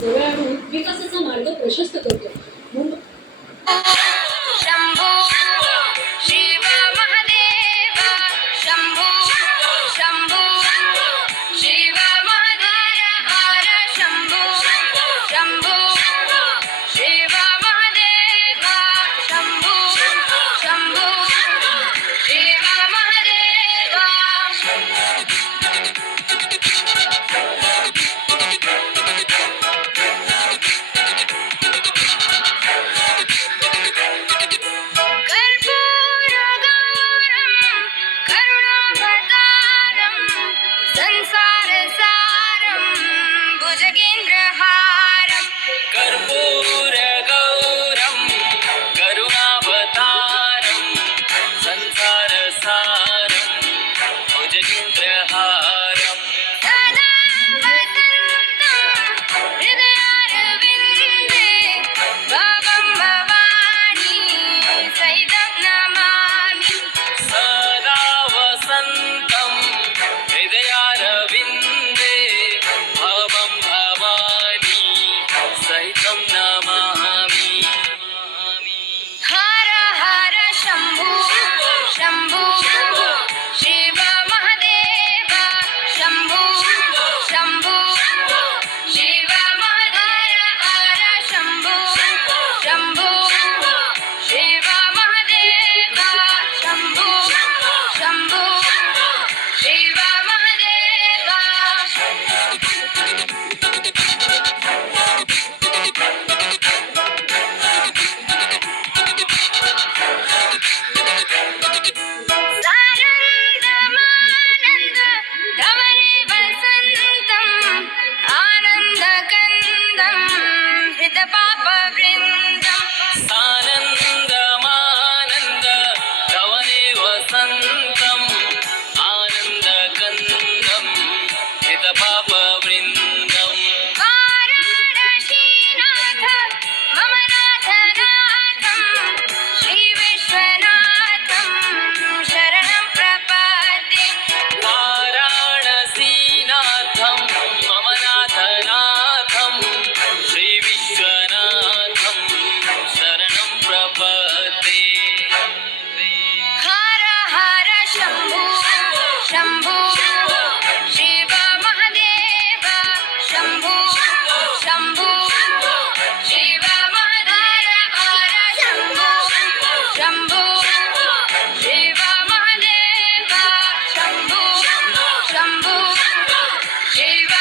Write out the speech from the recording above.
जवळ विकासाचा मार्ग प्रशस्त करतो. शंभू शिव महादेव शंभू शंभू शिव महादेव हर शंभू शंभू शिव महादेव शंभू शंभू शिव महादेव कर्पूरगौरं करुणावतारं संसारसारं भुजगेन्द्रहारं सदा वसन्तं हृदयारविन्दे भवं भवानी सहितं नमामि सदा वसन्तं हृदयारविन्दे भवं भवानी सहितं नमामि हर हर शंभू शंभू शिव महादेव शंभू शंभू शिव महादेव हर शंभू शंभू शिव महादेव शंभू शंभू शिव महादेव सानन्दमानन्द धवने वसन्तम् आनन्दकन्दं हृतपापवृन्दम् सानन्दमानन्द धवने वसन्तम् आनन्दकन्दं हृतपापवृन्दम् वाराणसीनाथ मम नाथनाथं श्रीविश्वनाथं शरणं प्रपद्ये वाराणसीनाथं मम नाथनाथं श्रीविश्वनाथं शरणं प्रपद्ये हर हर शंभू शंभू शिव महादेव शंभू शंभू शिव महादेव हर शंभू शंभू शिव महादेव शंभू शंभू शिव